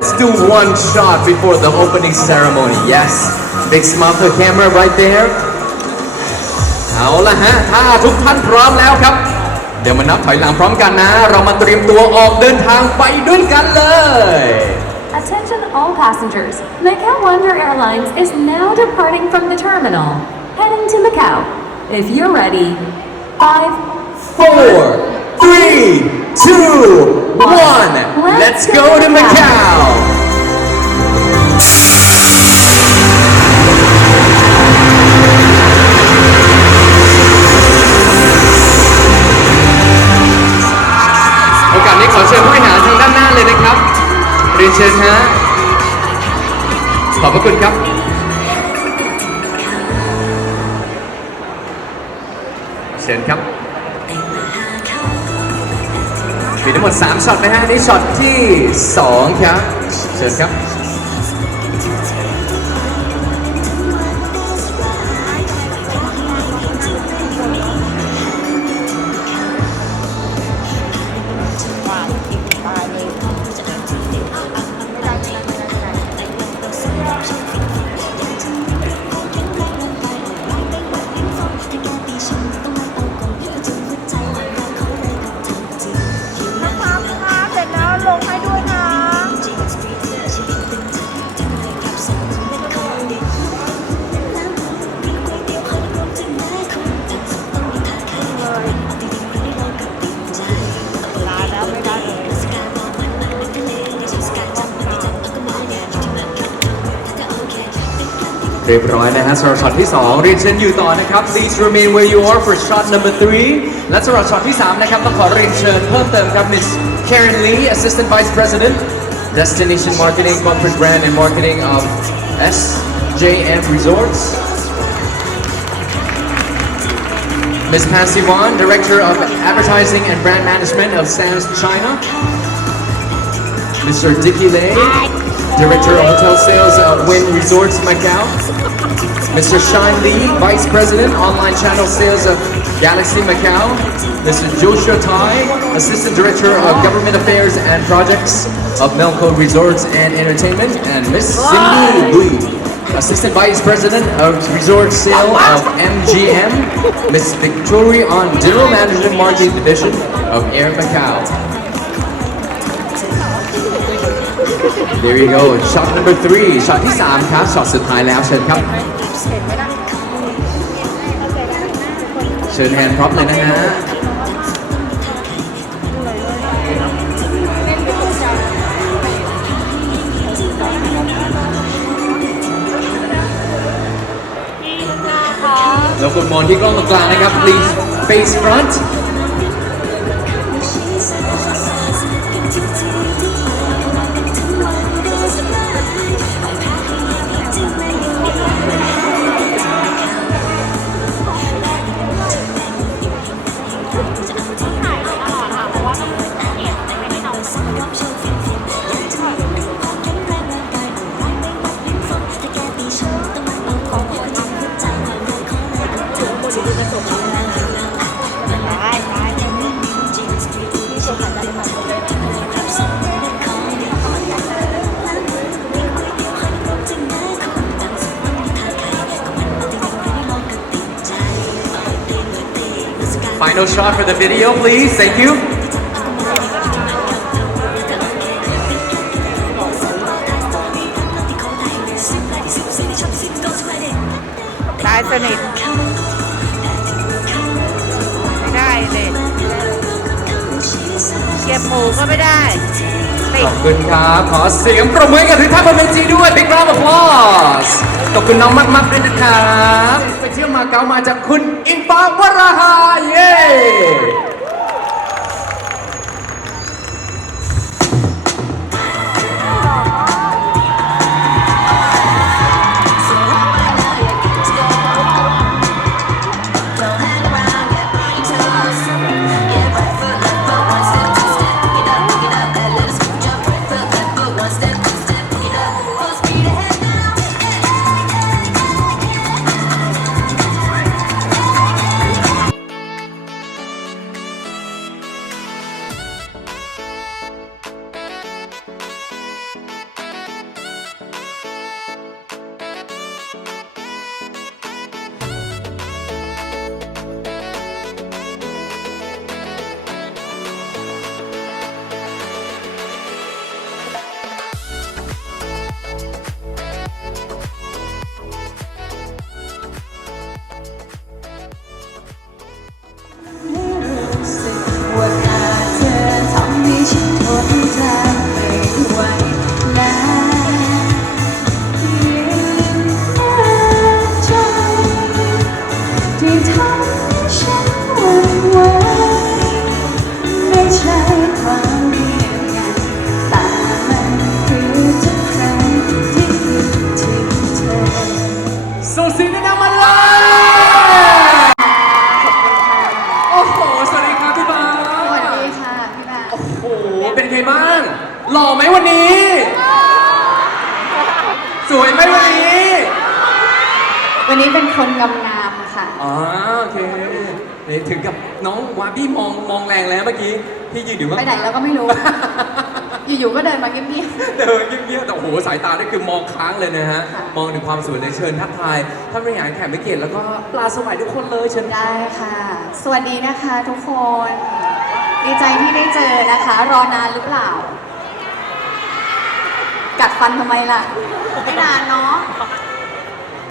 Let's do one shot before the opening ceremony. Yes. Big smile to the camera right there. เอาละฮะ ถ้าทุกท่านพร้อมแล้วครับ เดี๋ยวมานับถอยหลังพร้อมกันนะ เรามาเตรียมตัวออกเดินทางไปด้วยกันเลย Attention all passengers. Macau Wonder Airlines is now departing from the terminal, heading to Macau. If you're ready, five, four, Let's go to Macau. โอกาสนี้ขอเชิญผู้บริหารทางด้านหน้าเลยนะครับ เรียนเชิญฮะ ขอบพระคุณครับ มีทั้งหมด 3ช็อตนะฮะนี่ช็อตที่ 2 ครับ เชิญครับ เรียบร้อยนะฮะสำหรับช็อตที่ 2 เรียนเชิญอยู่ต่อนะครับ please remain where you are for shot number three และสำหรับช็อตที่ 3 นะครับต้องขอเรียนเชิญเพิ่มเติมครับ Miss Karen Lee Assistant Vice President Destination Marketing Corporate Brand and Marketing of SJM Resorts Ms. Pansy Wan, Director of Advertising and Brand Management of Sands China Mr. Dicky Lei, Director of Hotel Sales of Wynn Resorts Macau. Mr. Shine Lee, Vice President, Online Channel Sales of Galaxy Macau. Mr. Joshua Tai, Assistant Director of Government Affairs and Projects of Melco Resorts and Entertainment. And Miss Cindy Lee, Assistant Vice President of Resort Sale of MGM. Miss Victoria On, General Manager Marketing Division of Air Macau. There you go shot number three ช็อตที่ 3 ครับช็อตสุดท้ายแล้วเชิญครับ เชิญแฮนด์พร็อพเลยนะฮะ แล้วกดมองที่กล้องตรงกลางนะครับ please face front Final shot for the video, please. Thank you. ตายสนิทไม่ได้เลยเก็บหมูก็ไม่ได้ติขดอบคุณครับ ขอเสียงปรบมือให้กับทุกท่านบนเวทีด้วย Big round of applause ขอบคุณน้องมากๆด้วยนะครับไป เที่ยวมาเก๊ามาจากคุณอินฟ้าวราหาเย้ วาบี้มองมองแรงแล้วเมื่อกี้พี่ยืนอยู่ข้างไปไหนเราก็ไม่รู้ อยู่ๆก็เดินมาเงียบเดินเงียบๆแต่โอ้โหสายตานี่คือมองค้างเลยนะฮะค่ะมองถึงความสวยเลยเชิญทักทายท่านบริหารแขกไม่เกียรติแล้วก็ปลาสวายทุกคนเลยเชิญๆได้ค่ะ สวัสดีนะคะทุกคน ดีใจที่ได้เจอนะคะ รอนานหรือเปล่า กัดฟันทำไมล่ะ ไม่นานเนาะ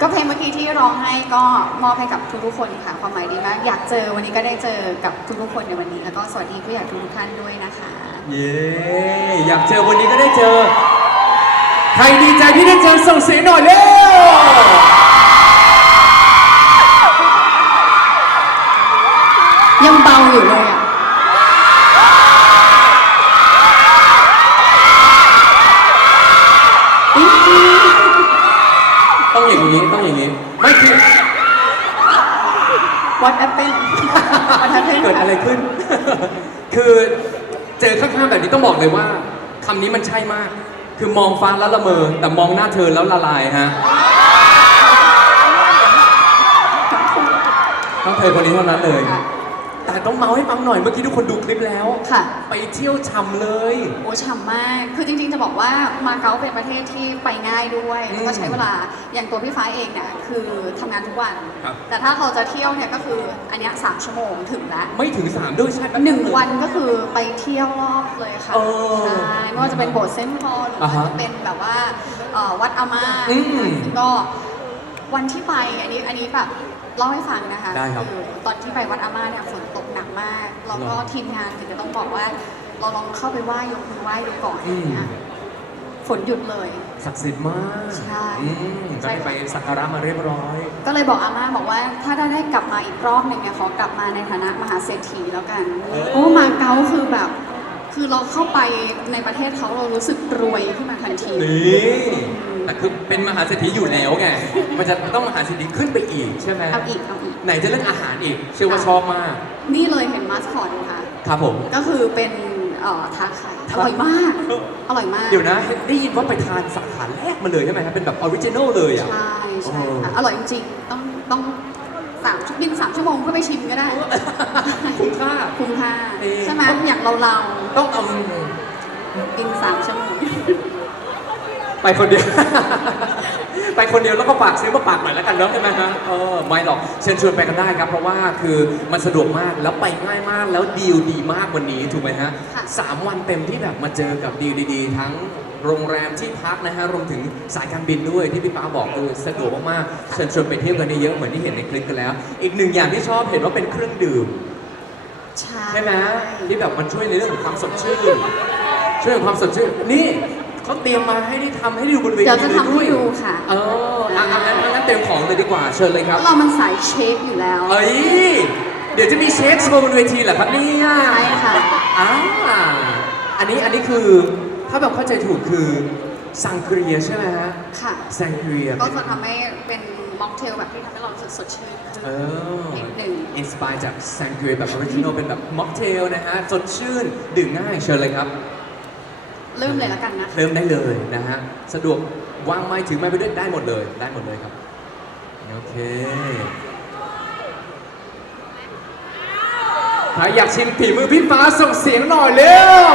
ก็เพลงเมื่อกี้ที่ร้องให้ก็มอบให้กับทุกๆคนค่ะ ความหมายดีมาก อยากเจอวันนี้ก็ได้เจอกับทุกๆคนในวันนี้ แล้วก็สวัสดีผู้ใหญ่ทุกท่านด้วยนะคะ เย้อยากเจอวันนี้ก็ได้เจอ ใครดีใจที่ได้เจอส่งเสียงหน่อยเร็วยังเบาอยู่เลยอะ ต้องอย่างนี้ต้องอย่างนี้ ไม่คือ What happened What happened เกิดอะไรขึ้น คือเจอข้างๆแบบนี้ต้องบอกเลยว่าคำนี้มันใช่มาก คือมองฟ้าแล้วละเมอ แต่มองหน้าเธอแล้วละลายฮะต้องเธอคนนี้เท่านั้นเลยค่ะ แต่ต้องเมาให้ฟังหน่อยเมื่อกี้ทุกคนดูคลิปแล้ว ค่ะ ไปเที่ยวช่ำเลย โอ้ฉ่ำมาก คือจริงๆจะบอกว่ามาเก๊าเป็นประเทศที่ไปง่ายด้วย อืมแล้วก็ใช้เวลา อย่างตัวพี่ฟ้าเองเนี่ยคือทำงานทุกวัน ครับ แต่ถ้าเราจะเที่ยวเนี่ยก็คืออันเนี้ยสามชั่วโมงถึงแล้วไม่ถึงสามด้วยใช่แป๊บหนึ่งเลยวันก็คือไปเที่ยวรอบเลยค่ะโอ้ใช่ ไม่ว่าจะเป็นโบสถ์เซนต์พอลหรืออ่าว่าฮะจะเป็นแบบว่าเอ่อวัดอาม่าอืม ซึ่งก็ วันที่ไปอันนี้อันนี้แบบเล่าให้ฟังนะคะได้ครับอตอนที่ไปวัดอาม่าเนี่ยฝนตกหนักมากแล้วก็เหรอทีมงานถึงจะต้องบอกว่า เราลองเข้าไปไหว้ยกมือไหว้ดูก่อนอืมเนี่ยฝนหยุดเลยศักดิ์สิทธิ์มากใช่อืมก็ได้ไปสักการะมาเรียบร้อย ก็เลยบอกอาม่าบอกว่า ถ้าได้ได้กลับมาอีกรอบหนึ่งเนี่ยขอกลับมาในฐานะมหาเศรษฐีแล้วกันเออโอ้มาเก๊าคือแบบ คือเราเข้าไปในประเทศเขาเรารู้สึกรวยขึ้นมาทันทีนี่แต่ คือเป็นมหาเศรษฐีอยู่แล้วไง มันจะต้องมหาเศรษฐีขึ้นไปอีกใช่ไหมเอาอีกเอาอีก ไหนจะเรื่องอาหารอีก เชื่อว่าชอบมาก นี่เลยเห็นมาสคอตค่ะ ครับผม ก็คือเป็นเอ่อทาไข่อร่อยมาก อร่อยมาก เดี๋ยวนะ ได้ยินว่าไปทานสาขาแรกมาเลยใช่ไหมครับเป็นแบบออริจินอลเลยอะ ใช่ใช่โอ้ค่ะอร่อยจริงๆ ต้องต้องสามบินสามชั่วโมงเพื่อไปชิมก็ได้ คุ้มค่า คุ้มค่าเอ๊ะใช่ไหมอย่างเราเราต้องเอาๆบินสามชั่วโมง ไปคนเดียว ไปคนเดียวแล้วก็ฝากซื้อมาฝากหน่อยแล้วกันเนาะใช่ไหมฮะเออไม่หรอกเชิญชวนไปกันได้ครับ เพราะว่าคือมันสะดวกมากแล้วไปง่ายมากแล้วดีลดีมากวันนี้ถูกไหมฮะค่ะสามวันเต็มที่แบบมาเจอกับดีลดีๆ ทั้งโรงแรมที่พักนะฮะรวมถึงสายการบินด้วยที่พี่ฟ้าบอกคือสะดวกมากๆเชิญชวนไปเที่ยวกันเยอะๆเหมือนที่เห็นในคลิปกันแล้ว อีกหนึ่งอย่างที่ชอบเห็นว่าเป็นเครื่องดื่ม ใช่ ใช่ไหมที่แบบมันช่วยในเรื่องของความสดชื่นช่วยในความสดชื่นนี่ เขาเตรียมมาให้ได้ทำให้ดูบนเวทีเดี๋ยวจะทำลให้ดูค่ะ เอออะอะงั้นงั้นเตรียมของเลยดีกว่าเชิญเลยครับ เรามันสายเชฟอยู่แล้วเอ้ย เดี๋ยวจะมีเชฟโชว์บนเวทีเหรอครับเนี่ยใช่ค่ะ อ่าอันนี้อันนี้คือถ้าแบบเข้าใจถูกคือซังเกรียใช่ไหมฮะค่ะซังเกรียก็จะทำให้เป็นม็อกเทลแบบที่ทำให้เรารู้สึกสดชื่นขึ้นเออนิดหนึ่งอินสปายจากซังเกรียแบบออริจินอลเป็นแบบม็อกเทลนะฮะสดชื่นดื่มง่ายเชิญเลยครับ เริ่มเลยแล้วกันนะคะเริ่มได้เลยนะฮะ สะดวกวางไม้ถือไม้ไปด้วยได้หมดเลย ได้หมดเลยครับ โอเค ใครอยากชิมฝีมือพี่ฟ้าส่งเสียงหน่อยเร็ว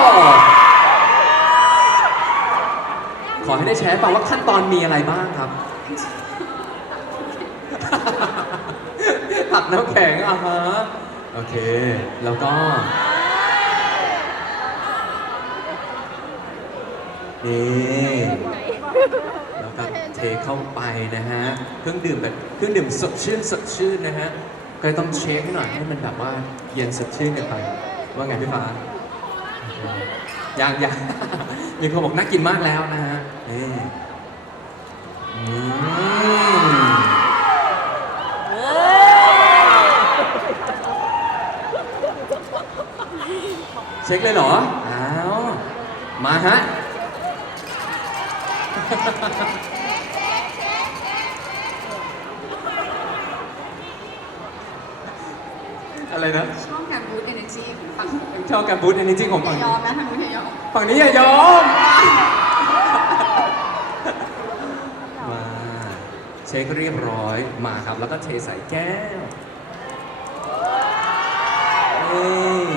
ขอให้ได้แชร์ฟังว่าขั้นตอนมีอะไรบ้างครับ ตักน้ำแข็งอะฮะ โอเค แล้วก็ นี่แล้วก็เทเข้าไปนะฮะเครื่องดื่มแบบเครื่องดื่มสดชื่นสดชื่นนะฮะก็ต้องเช็คหน่อยให้มันแบบว่าเย็นสดชื่นกันไป ว่าไงพี่ฟ้าอยังยังมีคนบอกน่ากินมากแล้วนะฮะนี่เช็คเลยเหรอ อ้าว มาฮะ อะไรนะ ชอบการโวบูตเอเนจีของฝั่งนู้นชอบการบูตเอเนจีของอย่าฝั่งยอมนะทางนู้นอย่ายอมฝั่งนี้อย่ายอม มา เช็คเรียบร้อยมาครับ แล้วก็เทใส่แก้วนี่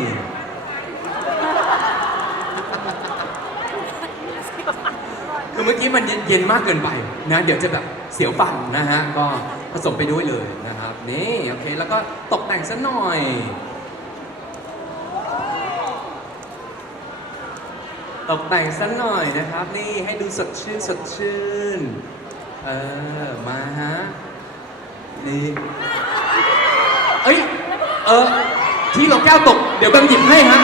นี้มันเย็นๆมากเกินไปนะเดี๋ยวจะแบบเสียวฟันนะฮะก็ผสมไปด้วยเลยนะครับนี่โอเคแล้วก็ตกแต่งซะหน่อยตกแต่งสักหน่อยนะครับ นี่ให้ดูสดชื่นสดชื่น เออ มาฮะ นี่ เอ้ย เออ ที่เราแก้วตก เดี๋ยวแบงหยิบให้ฮะ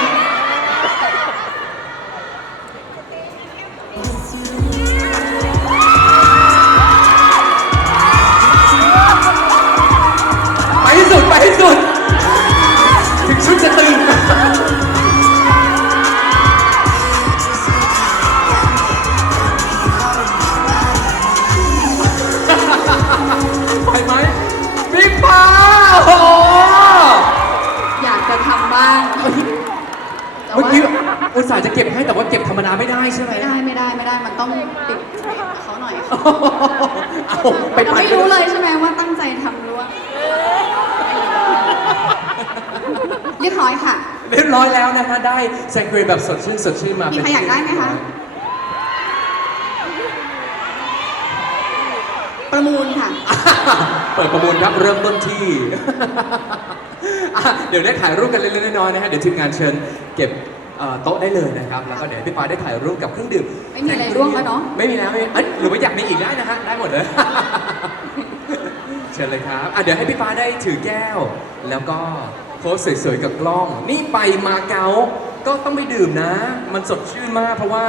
อยากจะทำบ้างแต่เมื่อว่ากี้อุตส่าห์จะเก็บให้แต่ว่าเก็บธรรมดาไม่ได้ใช่ไหมไม่ได้ไม่ได้ไม่ได้มันต้องติดเทรนกับเขาหน่อยค่ะเอาไปเราปั่นไม่รู้เลยใช่ไหมว่าตั้งใจทำร่วงเรียบร้อยค่ะ เรียบร้อยแล้วนะคะได้แซงเกรแบบสดชื่นสดชื่นมามีใครอยากได้ไหมคะ ประมูลค่ะ เปิดประมูลครับเริ่มต้นที่ อะเดี๋ยวได้ถ่ายรูปกันเล็กๆน้อยๆนะฮะเดี๋ยวทีมงานเชิญเก็บเอ่อโต๊ะได้เลยนะครับ แล้วก็เดี๋ยวพี่ฟ้าได้ถ่ายรูปกับเครื่องดื่มไม่มีอะไรร่วงแล้วเนอะ ไม่มีแล้วไม่มีเอ้ยหรือว่าอยากมีอีกได้นะฮะได้หมดเลย เชิญเลยครับอะเดี๋ยวให้พี่ฟ้าได้ถือแก้ว แล้วก็โพสสวยๆกับกล้อง นี่ไปมาเก๊าก็ต้องไปดื่มนะ มันสดชื่นมากเพราะว่า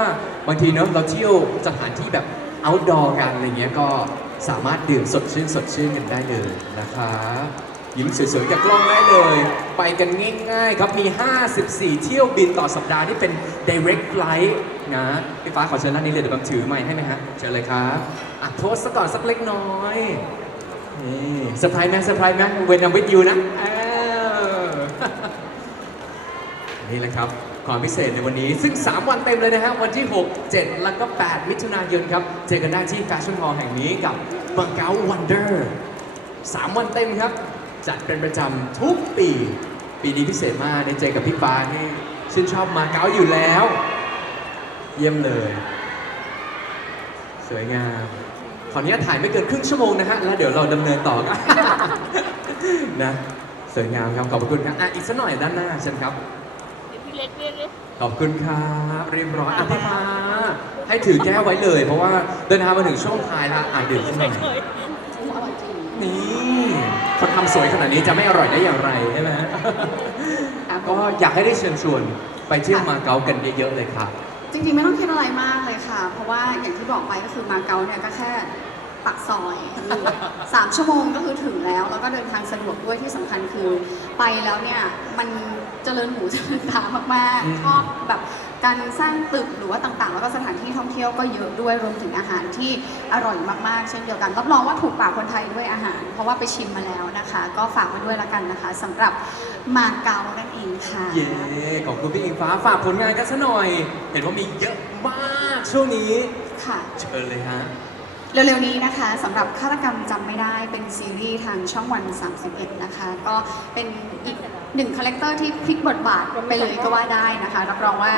บางทีเนอะเราเที่ยวสถานที่แบบ outdoor กันอะไรเงี้ยก็ สามารถดื่มสดชื่นสดชื่นกันได้เลยนะครับยิ้มสวยๆกับกล้องได้เลย ไปกันง่ายๆครับมี 54 เที่ยวบินต่อสัปดาห์ที่เป็น direct flight นะพี่ฟ้าขอเชิญด้านนี้เลยเดี๋ยวผมถือไมค์ให้ไหมฮะเชิญเลยครับอะโพสต์ซะก่อนสักเล็กน้อยนี่เซอร์ไพรส์ไหมเซอร์ไพรส์ไหมเวนนัมวิดยูนะนี่แหละครับ ความพิเศษในวันนี้ ซึ่ง 3 วันเต็มเลยนะฮะวันที่ 6 7 แล้วก็ 8 มิถุนายนครับ เจอกันได้ที่แฟชั่น h อ l l แห่งนี้กับบังเกาวันเดอร์3วันเต็มครับ จัดเป็นประจำทุกปี ปีนี้พิเศษมากได้เจอกับพี่ปาที่ชื่นชอบมาเก๊าอยู่แล้ว เยี่ยมเลย สวยงามขออนุญาตถ่ายไม่เกินครึ่งชั่วโมงนะฮะ แล้วเดี๋ยวเราดำเนินต่อกันนะ สวยงามครับ ขอบคุณครับอะอีกสักหน่อยด้านหน้าเชิญครับ เล็กเรียกเลยขอบคุณครับ เรียบร้อยอะพี่ฟ้าให้ถือแก้วไว้เลย เพราะว่าเดินทางมาถึงช่วงท้ายแล้วอะดื่มขึ้นหน่อยอร่อยจริงนี่คนทำสวยขนาดนี้จะไม่อร่อยได้อย่างไรใช่ไหมครับก็อยากให้ได้เชิญชวนไปเที่ยวมาเก๊ากันเยอะๆเลยครับ จริงๆ ไม่ต้องคิดอะไรมากเลยค่ะ เพราะว่าอย่างที่บอกไปก็คือมาเก๊าเนี่ยก็แค่ ปักซอยสามชั่วโมงก็คือถึงแล้ว แล้วก็เดินทางสะดวกด้วยที่สำคัญคือไปแล้วเนี่ย มันเจริญหูเจริญตามากอืม ๆ ชอบแบบการสร้างตึกหรือว่าต่างๆ แล้วก็สถานที่ท่องเที่ยวก็เยอะด้วยรวมถึงอาหารที่อร่อยมากๆ เช่นเดียวกัน รับรองว่าถูกปากคนไทยด้วยอาหาร เพราะว่าไปชิมมาแล้วนะคะ ก็ฝากมาด้วยละกันนะคะสำหรับมาเก๊านั่นเองค่ะ เย้ขอบคุณพี่อิงฟ้าฝากผลงานกันซะหน่อย เห็นว่ามีเยอะมากช่วงนี้ ค่ะ เชิญเลยฮะ เร็วๆนี้นะคะสำหรับฆาตกรรมจำไม่ได้เป็นซีรีส์ทางช่องวัน 31 นะคะ ก็เป็นอีกหนึ่งคาแรคเตอร์ที่พลิกบทบาทไปเลยก็ว่าได้นะคะ รับรองว่า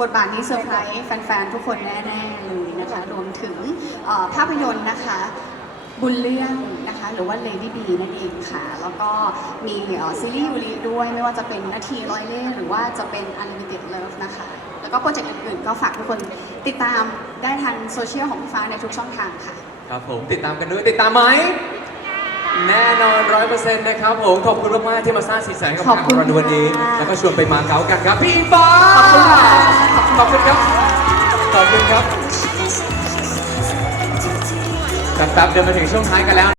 บทบาทนี้เซอร์ไพรส์แฟนๆ ทุกคนแน่ๆเลยนะคะ รวมถึงภาพยนตร์นะคะบุญเรื่องนะคะหรือว่า Lady B นั่นเองค่ะ แล้วก็มีซีรีส์ยูริด้วยไม่ว่าจะเป็นนาทีร้อยเล่ห์หรือว่าจะเป็น Unlimited Love นะคะ แล้วก็โปรเจกต์อื่นๆ ก็ฝากทุกคนติดตามได้ทางโซเชียลของพี่ฟ้าในทุกช่องทางค่ะ ครับผมติดตามกันด้วยติดตามไหม แน่นอนร้อยเปอร์เซ็นต์นะครับผม ขอบคุณมาก ๆ ที่มาสร้างสีสันกับขอบทางคุณเราในวันนี้ ค่ะแล้วก็ชวนไปมาเก๊ากันครับ พี่อิงฟ้าขอบคุณค่ะ ขอบคุณครับ ขอบคุณครับแป๊บๆเดินมาถึงช่วงท้ายกันแล้ว